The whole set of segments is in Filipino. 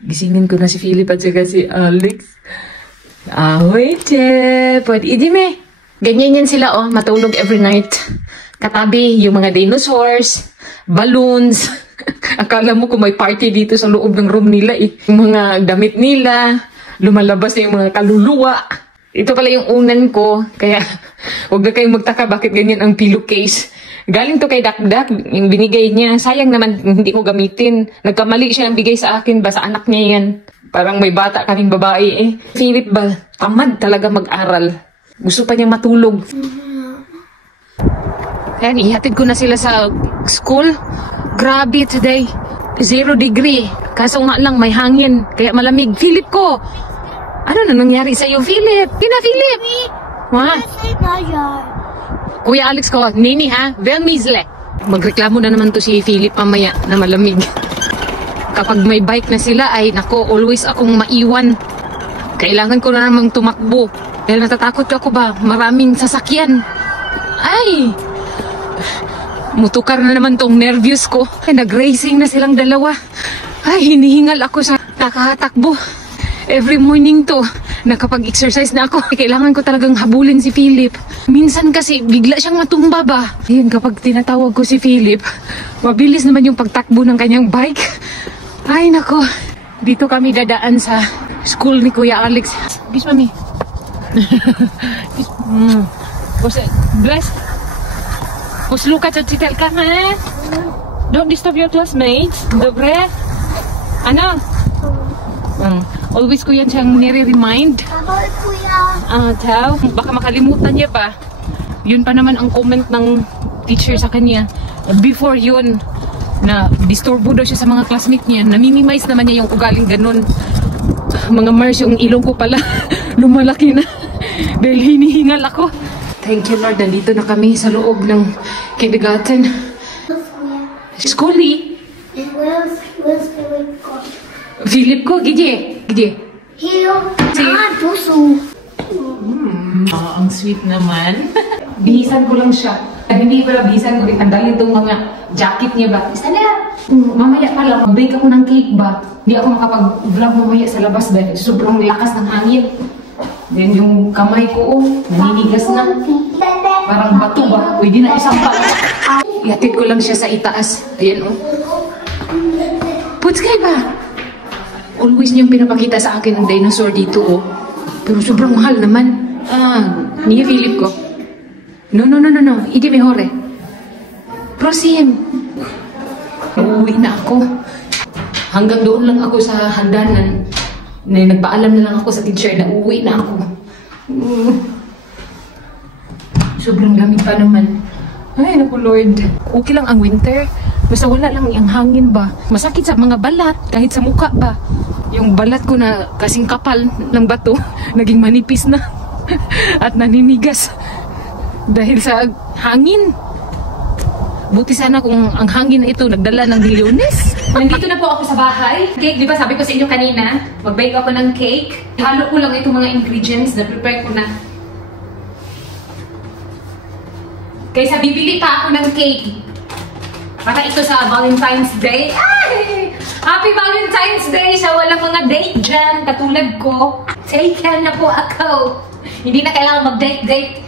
Gisingin ko na si Philip at saka si Alex. Ahoy, Che! Pwede, idime. Ganyan yan sila, oh. Matulog every night. Katabi, yung mga dinosaurs, balloons. Akala mo kung may party dito sa loob ng room nila, eh. Yung mga damit nila, lumalabas na yung mga kaluluwa. Ito pala yung unan ko, kaya huwag na kayong magtaka bakit ganyan ang pillowcase. Galing to kay Dakdak, yung binigay niya. Sayang naman, hindi ko gamitin. Nagkamali siya ng bigay sa akin, basta anak niya yan. Parang may bata kaming babae eh. Philip ba, tamad talaga mag-aral. Gusto pa niya matulog. Ayan, ihatid ko na sila sa school. Grabe today. 0 degree. Kaso nga lang, may hangin. Kaya malamig. Philip ko! Ano na nangyari sa'yo, Philip? Tina, Philip! Ha? Kuya Alex ko, Nini ha? Velmisle. Magreklamo na naman to si Philip mamaya na malamig. Kapag may bike na sila ay, nako, always akong maiwan. Kailangan ko na namang tumakbo. Dahil natatakot ako ba, maraming sasakyan. Ay! Mutukar na naman tong nervyos ko. Ay, nag-racing na silang dalawa. Ay, hinihingal ako sa nakatakbo. Every morning to, nakapag-exercise na ako. Kailangan ko talagang habulin si Philip. Minsan kasi, bigla siyang matumba ba. Ayun, kapag tinatawag ko si Philip, mabilis naman yung pagtakbo ng kanyang bike. Ay, nako. Dito kami dadaan sa school ni Kuya Alex. Bis, mami. Bless. Posluka sa chitel ka, ha? Don't disturb your classmates. Dobre? Ano? Always ko yan siyang nire-remind. Taw. Baka makalimutan niya pa. Yun pa naman ang comment ng teacher sa kanya. Before yun, na disturbo daw siya sa mga classmate niya. Namimimize naman niya yung ugaling ganun. Mga Mars, yung ilong ko pala lumalaki na. Dahil hinihingal ako. Thank you Lord, nandito na kami sa loob ng kindergarten. Schoolie? Philip ko, gije. Ang sweet naman. Bihisan ko lang siya. Hindi pala bihisan ko rin. Andalin itong mga jacket niya ba? Isa na! Mamaya pala, mag-bake ako ng cake ba? Hindi ako makapag-vlog mamaya sa labas dahil sobrang lakas ng hangin. Then yung kamay ko, naninigas na. Parang bato ba? Pwede na isang pala. Ihatid ko lang siya sa itaas. Ayan oh. Putskay ba? Always niyang pinapakita sa akin ang dinosaur dito oh. Pero sobrang mahal naman. Niya Philip ko. No. Hindi mejor eh. Prosim. Uuwi na ako. Hanggang doon lang ako sa hagdanan. Nagpaalam na lang ako sa teacher na uuwi na ako. Sobrang lamig pa naman. Ay, naku Lord. Okay lang ang winter. Basta wala lang ang hangin ba. Masakit sa mga balat, kahit sa mukha ba. Yung balat ko na kasing kapal ng bato, naging manipis na. At naninigas. Dahil sa hangin. Buti sana kung ang hangin na ito nagdala ng milyones. Nandito na po ako sa bahay. Cake, di ba sabi ko sa inyo kanina, mag-bake ako ng cake. Halo ko lang itong mga ingredients na prepare ko na. Kaysa bibili pa ako ng cake. Para ito sa Valentine's Day. Ay! Happy Valentine's Day sa walang mga date dyan. Katulad ko. Taken na po ako. Hindi na kailangan mag-date-date.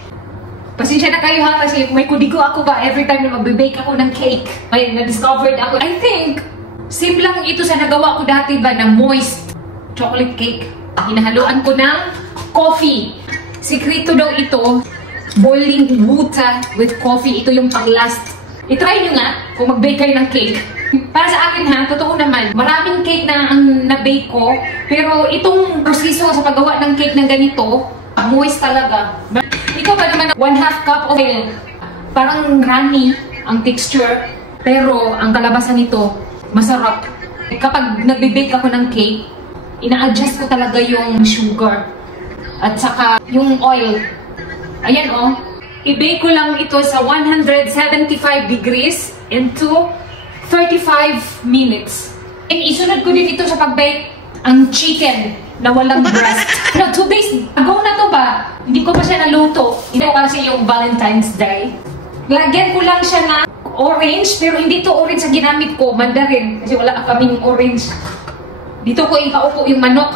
Pasensya na kayo ha kasi may kudigo ako ba every time na mag-bake ako ng cake. May na-discovered ako. I think, same lang ito sa nagawa ko dati ba na moist chocolate cake. Hinahaluan ko ng coffee. Sekreto daw ito, boiling water with coffee. Ito yung pang-last. I-try nyo nga kung mag-bake kayo ng cake. Para sa akin ha, totoo naman, maraming cake na ang na-bake ko. Pero itong proseso sa paggawa ng cake ng ganito, moist talaga. Ito pa naman 1/2 cup of oil. Parang runny ang texture. Pero ang kalabasan nito, masarap. Kapag nagbe-bake ako ng cake, ina-adjust ko talaga yung sugar. At saka yung oil. Ayan oh. I-bake ko lang ito sa 175 degrees into 35 minutes. And isunod ko din ito sa pag-bake ang chicken na walang breast. No, 2 days ago na to ba? Hindi ko pa siya naluto. Hindi ko kasi yung Valentine's Day. Lagyan ko lang siya na orange, pero hindi to orange ang ginamit ko, mandarin. Kasi wala kaming orange. Dito ko ikaupo yung manok.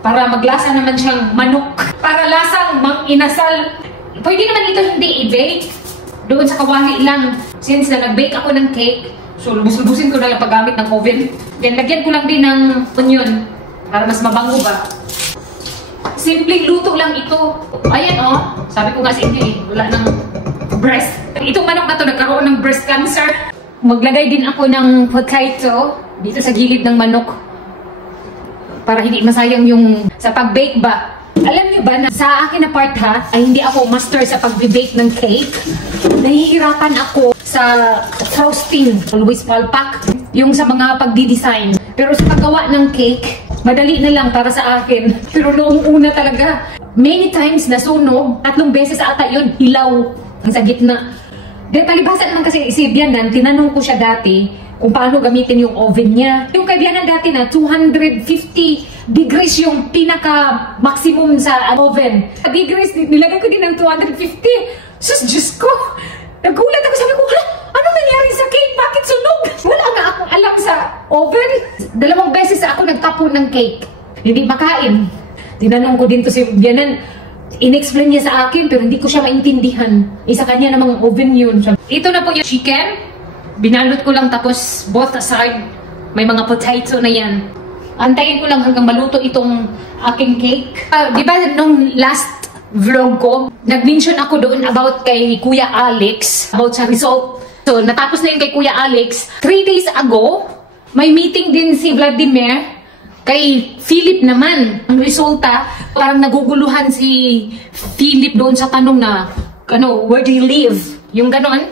Para maglasa naman siyang manok. Para lasang inasal. Pwede naman ito hindi i-bake. Doon sa kawali lang. Since na nag-bake ako ng cake, so lubus-lubusin ko na lang paggamit ng oven. Then lagyan ko lang din ng onion. Para mas mabango ba. Simpleng luto lang ito. Ayan oh. Sabi ko nga sa inyo eh, wala ng breast. Itong manok na to nagkaroon ng breast cancer. Maglagay din ako ng potato dito sa gilid ng manok. Para hindi masayang yung sa pag-bake ba. Alam niyo ba na sa akin na part ha, ay hindi ako master sa pag-bake ng cake. Nahihirapan ako sa frosting. Always palpak. Yung sa mga pagdi-design. Pero sa paggawa ng cake, madali na lang para sa akin. Pero noong una talaga, many times nasunog. 3 beses ata yun, hilaw. Ang sa gitna. Dahil palibhasa naman kasi si Bianan, tinanong ko siya dati kung paano gamitin yung oven niya. Yung kay Bianan dati na 250 degrees yung pinaka-maximum sa oven. Degrees, nilagay ko din ng 250. Sus, Diyos ko! Nagulat ako, sabi ko, ano nangyari sa cake? Bakit sunog? Wala nga akong alam sa oven. 2 beses ako nagtapon ng cake. Hindi makain. Tinanong ko din to si Bianan. In-explain niya sa akin pero hindi ko siya maintindihan. Isa kanya namang oven yun. Ito na po yung chicken. Binalot ko lang tapos both aside may mga potato na yan. Antayin ko lang hanggang maluto itong aking cake. Di ba nung last vlog ko, nag-mention ako doon about kay Kuya Alex, about sa result. So natapos na yun kay Kuya Alex. 3 days ago, may meeting din si Vladimir. Kay Philip naman, ang resulta, parang naguguluhan si Philip doon sa tanong na, where do you live? Yung ganon,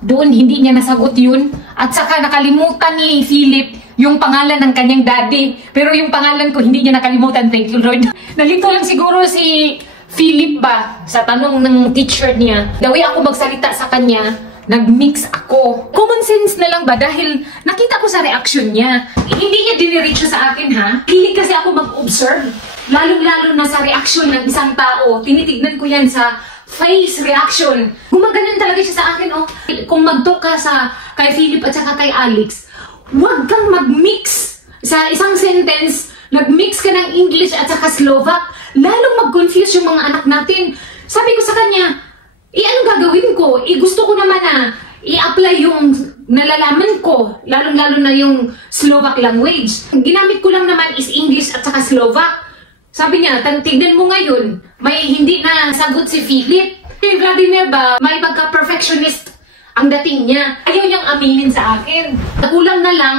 doon hindi niya nasagot yun. At saka nakalimutan ni Philip yung pangalan ng kanyang daddy. Pero yung pangalan ko, hindi niya nakalimutan, thank you Lord. Nalito lang siguro si Philip ba, sa tanong ng teacher niya. The way ako magsalita sa kanya, nag-mix ako. Common sense na lang ba dahil nakita ko sa reaction niya. Hindi niya diniretso sa akin ha. Hilig kasi ako mag-observe. Lalong-lalo na sa reaction ng isang tao. Tinitignan ko yan sa face reaction. Gumaganon talaga siya sa akin oh. Kung mag-talk ka kay Philip at saka kay Alex, huwag kang mag-mix. Sa isang sentence, nag-mix ka ng English at saka Slovak. Lalong mag-confuse yung mga anak natin. Sabi ko sa kanya, anong gagawin ko? Gusto ko naman na i-apply yung nalalaman ko, lalong-lalo na yung Slovak language. Ginamit ko lang naman is English at saka Slovak. Sabi niya, tignan mo ngayon, may hindi na sagot si Philip. Si Vladimir ba, may pagka-perfectionist ang dating niya. Ayaw niyang aminin sa akin. Nagulang na lang,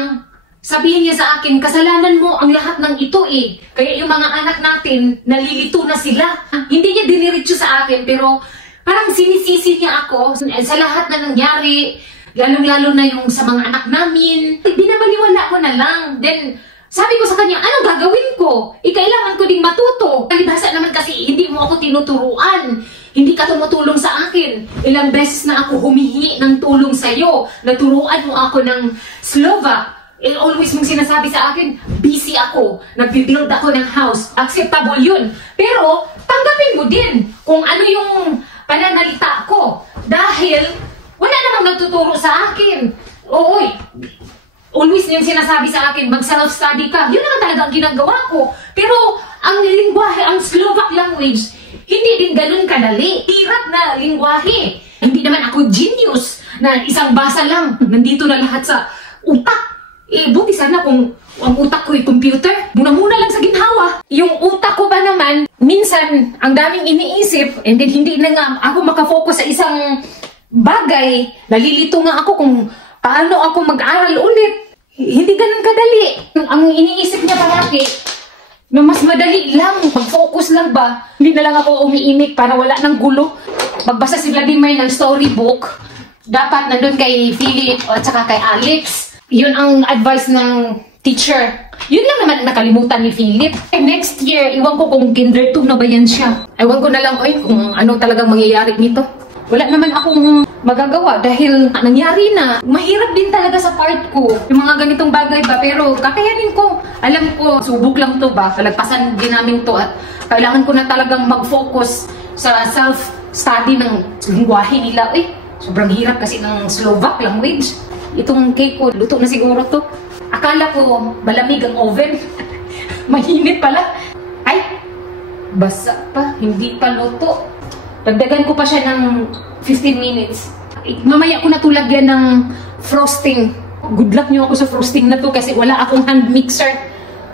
sabihin niya sa akin, kasalanan mo ang lahat ng ito eh. Kaya yung mga anak natin, nalilito na sila. Hindi niya diniretso sa akin, pero parang sinisisi niya ako sa lahat na nangyari, lalong-lalo na yung sa mga anak namin. Binabaliwala ko na lang. Then, sabi ko sa kanya, anong gagawin ko? Kailangan ko ding matuto. Palibhasa naman kasi hindi mo ako tinuturuan. Hindi ka tumutulong sa akin. Ilang beses na ako humihingi ng tulong sa'yo. Naturuan mo ako ng Slovak. Always mong sinasabi sa akin, busy ako. Nag-build ako ng house. Acceptable yun. Pero, tanggapin mo din kung ano yung pananalita ko. Dahil, wala namang nagtuturo sa akin. Ooy, always yung sinasabi sa akin, mag-self-study ka. Yun naman talaga ang ginagawa ko. Pero, ang lingwahe, ang Slovak language, hindi din ganun kadali. Hirap na lingwahe. Hindi naman ako genius na isang basa lang. Nandito na lahat sa utak. Buti sana kung ang utak ko ay computer. Muna-muna lang sa ginhawa. Yung utak ko ba naman, minsan, ang daming iniisip, and then hindi na nga ako makafocus sa isang bagay. Nalilito nga ako kung paano ako mag-aral ulit. Hindi ganun kadali. Ang iniisip niya parati, na mas madali lang, mag-focus lang ba? Hindi na lang ako umiimik para wala ng gulo. Magbasa si Vladimir ng storybook, dapat nandun kay Philip at saka kay Alex. Yun ang advice ng teacher. Yun lang naman ang nakalimutan ni Philip. Next year, iwan ko kung kinder 2 na ba yan siya. Iwan ko na lang, kung ano talagang mangyayari nito. Wala naman akong magagawa dahil nangyari na. Mahirap din talaga sa part ko. Yung mga ganitong bagay ba, pero kakayanin ko. Alam ko, subok lang to ba? Palagpasan din namin to at kailangan ko na talagang mag-focus sa self-study ng lingwahe nila. Sobrang hirap kasi ng Slovak language. Itong cake ko, luto na siguro to. Akala ko malamig ang oven. Mainit pala. Ay, basa pa. Hindi pa luto. Dagdagan ko pa siya ng 15 minutes. Mamaya ko natulagyan ng frosting. Good luck nyo ako sa frosting na to kasi wala akong hand mixer.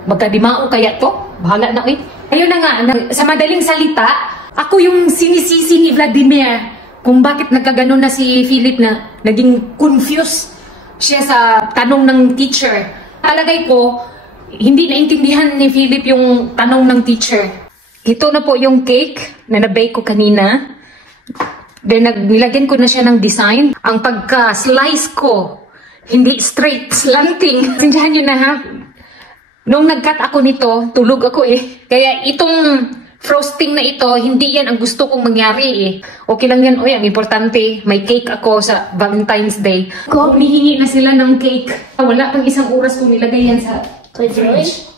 Magkadimao kaya to? Bahala na eh. Ayun na nga, sa madaling salita, ako yung sinisisi ni Vladimir kung bakit nagkaganon na si Philip na naging confused siya sa tanong ng teacher. Talagay ko, hindi naintindihan ni Philip yung tanong ng teacher. Ito na po yung cake na nabake ko kanina. Then nilagyan ko na siya ng design. Ang pagka-slice ko, hindi straight, slanting. Tindihan nyo na ha. Nung nag-cut ako nito, tulog ako eh. Kaya itong frosting na ito, hindi yan ang gusto kong mangyari eh. Okay lang yan. Ang importante, may cake ako sa Valentine's Day. Humihingi na sila ng cake. Wala pang isang oras kung nilagay yan sa fridge.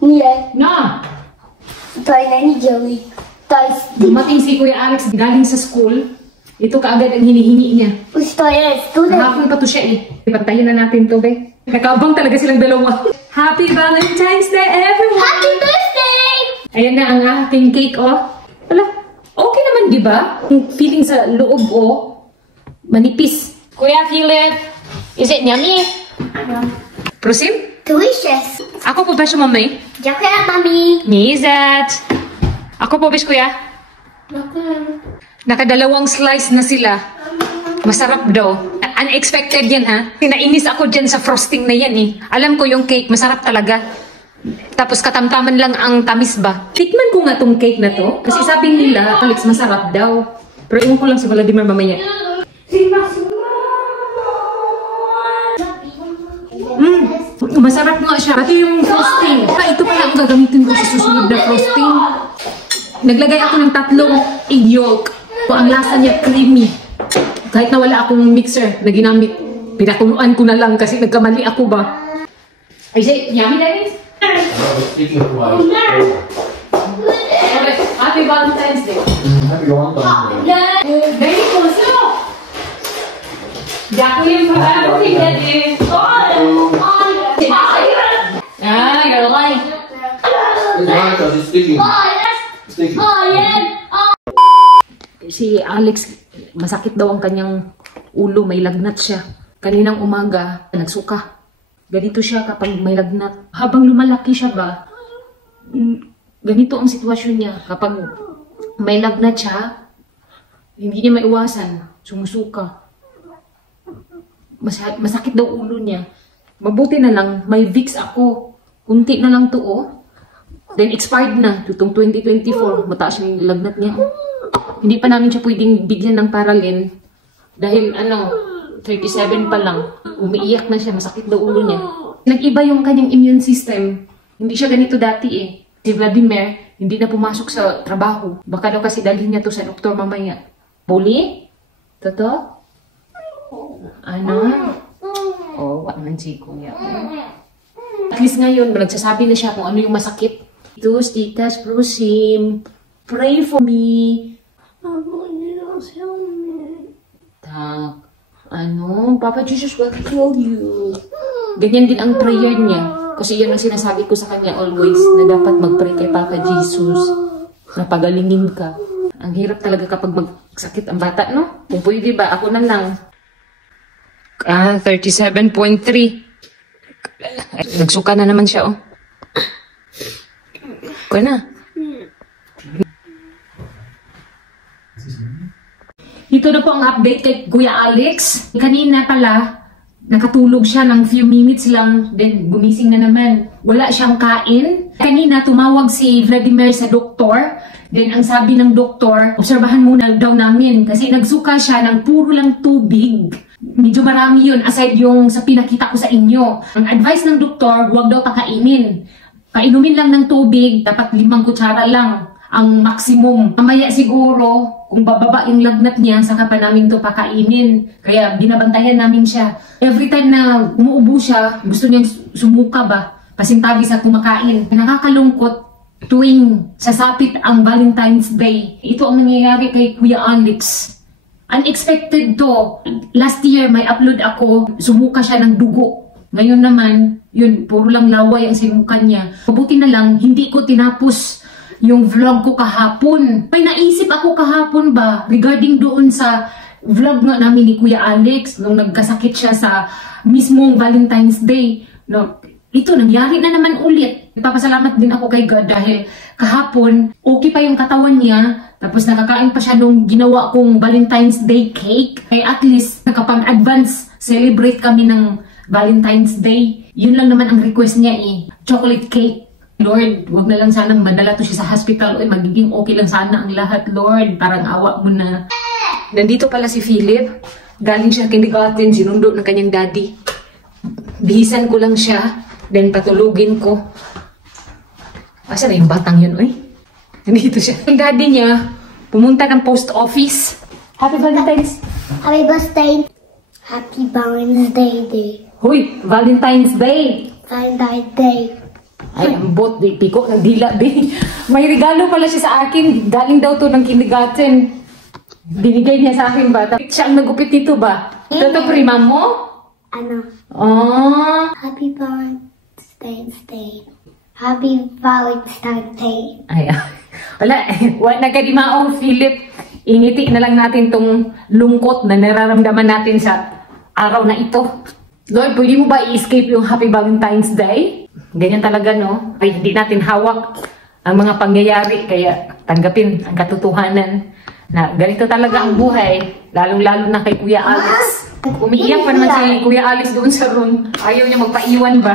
Nie, Na! tutaj na niedzieli. To jest Dumating si Kuya Alex galing sa school. Ito kaagad ang hinihingi niya. to jest tutaj. Hapon pa to siya eh. Ipantayin na natin to, be. Nakaabang talaga silang dalawa. Happy Valentine's Day, everyone! Happy birthday! Ayan na ang aking cake, oh. Wala, okay naman, di ba? Yung feeling sa loob, oh. Manipis. Kuya Philip, is it yummy? Prosim? Delicious. Ako po ba siya, mamay? Dziękuję, mami. Nizat. Ako po ba kuya? Nakadalawang slice na sila. Masarap daw. Unexpected yan ha. Nainis ako dyan sa frosting na yan eh. Alam ko yung cake, masarap talaga. Tapos katamtaman lang ang tamis ba. Tikman ko nga tong cake na to. Kasi sabi nila, Alex, masarap daw. Pero iwan ko lang si Vladimir mamaya. Masarap nga siya. Pati yung frosting. Ito pala ang gagamitin ko sa susunod na frosting. Naglagay ako ng 3 egg yolk. Ang lasa niya creamy. Kahit na wala akong mixer na ginamit, pinatunuan ko na lang kasi nagkamali ako ba. Is it yummy, Dennis? Speaking of rice, Okay, happy Valentine's Day. happy Valentine's Day. Very puso! Dякую for everything, Daddy. You're right. It's hard because it's sticky. Sticky. Si Alex, masakit daw ang kanyang ulo, may lagnat siya. Kaninang umaga, nagsuka. Ganito siya kapag may lagnat. Habang lumalaki siya ba, ganito ang sitwasyon niya. Kapag may lagnat siya, hindi niya maiwasan, sumusuka. Masakit daw ulo niya. Mabuti na lang, may Vicks ako. Kunti na lang to, oh. Then expired na, itong 2024, mataas yung lagnat niya. Hindi pa namin siya pwedeng bigyan ng Paralen. Dahil, 37 pa lang. Umiiyak na siya, masakit daw ulo niya. Nag-iba yung kanyang immune system. Hindi siya ganito dati eh. Si Vladimir, hindi na pumasok sa trabaho. Baka daw kasi dalhin niya to sa doktor mamaya. Buli? Totoo? Wag man si Kuya. At least ngayon, nagsasabi na siya kung ano yung masakit. Titos, titas, prosim. Pray for me. Tak. Papa Jesus will heal you. Ganyan din ang prayer niya. Kasi yan ang sinasabi ko sa kanya always, na dapat mag-pray kay Papa Jesus. Na pagalingin ka. Ang hirap talaga kapag magsakit ang bata, no? Kung pwede ba, ako na lang. 37.3. Nagsuka na naman siya, oh. Okay na. Ito na po ang update kay Kuya Alex. Kanina pala, nakatulog siya ng few minutes lang, then gumising na naman. Wala siyang kain. Kanina tumawag si Vladimir sa doktor. Then ang sabi ng doktor, obserbahan muna daw namin kasi nagsuka siya ng puro lang tubig. Medyo marami yun aside yung sa pinakita ko sa inyo. Ang advice ng doktor, huwag daw pakainin. Painumin lang ng tubig, dapat 5 kutsara lang ang maximum. Mamaya siguro, kung bababa yung lagnat niya, saka pa namin to pakainin. Kaya binabantayan namin siya. Every time na umuubo siya, gusto niyang sumuka ba? Pasintabi sa kumakain. Nakakalungkot tuwing sasapit ang Valentine's Day. Ito ang nangyayari kay Kuya Alex. Unexpected to. Last year, may upload ako, sumuka siya ng dugo. Ngayon naman, yun, puro lang laway ang sinuka niya. Mabuti na lang, hindi ko tinapos yung vlog ko kahapon. May naisip ako kahapon ba, regarding doon sa vlog nga namin ni Kuya Alex, nung nagkasakit siya sa mismong Valentine's Day. No, ito, nangyari na naman ulit. Nagpapasalamat din ako kay God dahil kahapon, okay pa yung katawan niya. Tapos nakakain pa siya nung ginawa kong Valentine's Day cake. Kaya at least nakapag-advance celebrate kami ng Valentine's Day. Yun lang naman ang request niya chocolate cake. Lord, wag na lang sanang madala to siya sa hospital. Magiging okay lang sana ang lahat, Lord. Parang awa mo na. Nandito pala si Philip. Galing siya kindergarten, sinundo ng kanyang daddy. Bihisan ko lang siya. Then patulugin ko. Asa na yung batang yun, oy? Nandito siya. Yung daddy niya, pumunta ng post office. Happy Valentine's. Happy birthday. Happy Valentine's Day. Huy, Valentine's Day. Valentine's Day. Ay, ang bot, di, piko, nagdila, di. May regalo pala siya sa akin. Galing daw to ng kindergarten. Binigay niya sa akin ba? Siya ang nagupit dito ba? Ito prima mo? Ano? Oh. Happy Valentine's Day. Happy Valentine's Day. Ay, wala. Wala na kadimaong, Philip. Ingiti na lang natin tong lungkot na nararamdaman natin sa araw na ito. Lord, pwede mo ba i-escape yung Happy Valentine's Day? Ganyan talaga, no? Ay, hindi natin hawak ang mga pangyayari. Kaya tanggapin ang katotohanan na ganito talaga ang buhay. Lalong-lalo na kay Kuya Alex. Umiiyak pa naman si Kuya Alex doon sa room. Ayaw niya magpaiwan ba?